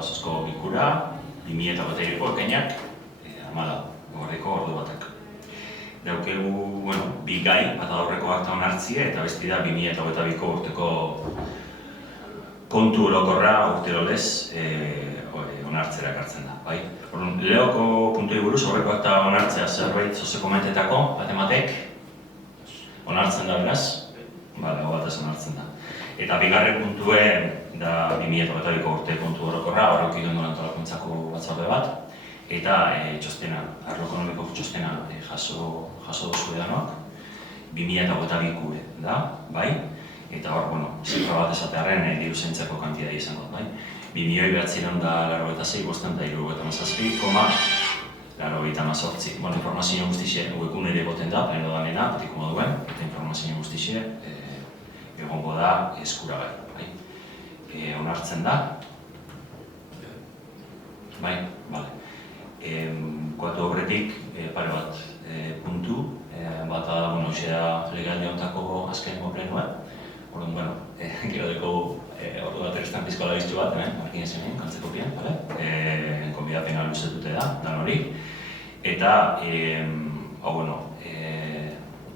zozko bilkura, 2008ko ekainak, amala, gordeko ordu batek. Daukegu, bi gai, bat aurreko akta onartzia, eta besti da 2008ko urteko kontu orokorra urtero lez onartzera ekartzen da, bai? Lehoko puntuei buruz aurreko akta onartzea zerbait soziokomentetako, batematek, onartzen da beraz, hau batez onartzen da. Eta bigarren puntue da 2008ko urte kontu orokorra, horrek igendu antolakuntzako batzorde bat, eta txostena, arlo ekonomiko txostena jaso duzu edanoak, 2008ko da, bai? Eta hor, zifra bat esatearen diru zaintzako kantidea izango, bai? 2009-2006, bosten da 77,88, informazio guztixe webgun ere boten da, pleno danena, betiko moduen, eta informazio guztixe egongo da eskuragai, bai? Onartzen da? Bai, bale. Kuatu obretik, pare bat puntu, bata da, xera legalde ontako azkeneko plenoa. Orduan, gero deko ordu bat erestan pizkola biztu bat, markin ezenean, kantzeko pian, konbidapena luzetute da, dan hori. Eta,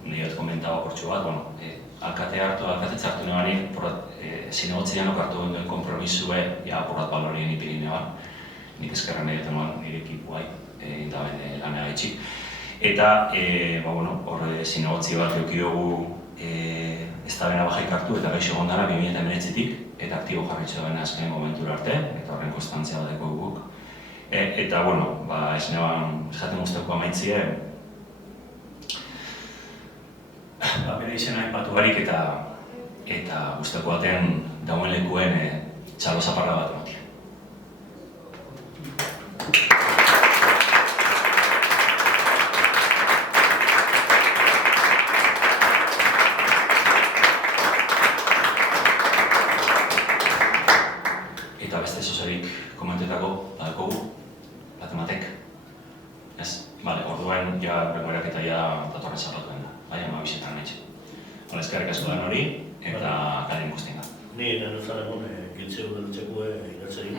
nireot komentaba portxo bat, alkatetza hartu nebani, zinegotzian okartu duen kompromisue, porrat balorien ipirine ban, nik eskerren egiten nuen nire ekipuai, indaben lanea gaitxik. Eta, hor zinegotzi bat euki dugu ez da bena bajaik hartu eta gaixo gondara 2019-tik eta aktibo jarritxo da bena azken momentura arte, eta horren konstantzia badeko guk. Eta, ez neban jaten guzteko amaitzie, bere izena hainbatu barik eta guzteko baten dauen lekuen txalo zaparra bat ematia. Eta beste zozerik komentetako badakogu, batematek. Ez? Bale, orduen rengoerak eta datorren zapatuen da. Baina, bisetan nahi. Eskerrik asko den hori, eta kalen guztien da. Ni nire zaren giltzeu dut txekue idatzerik.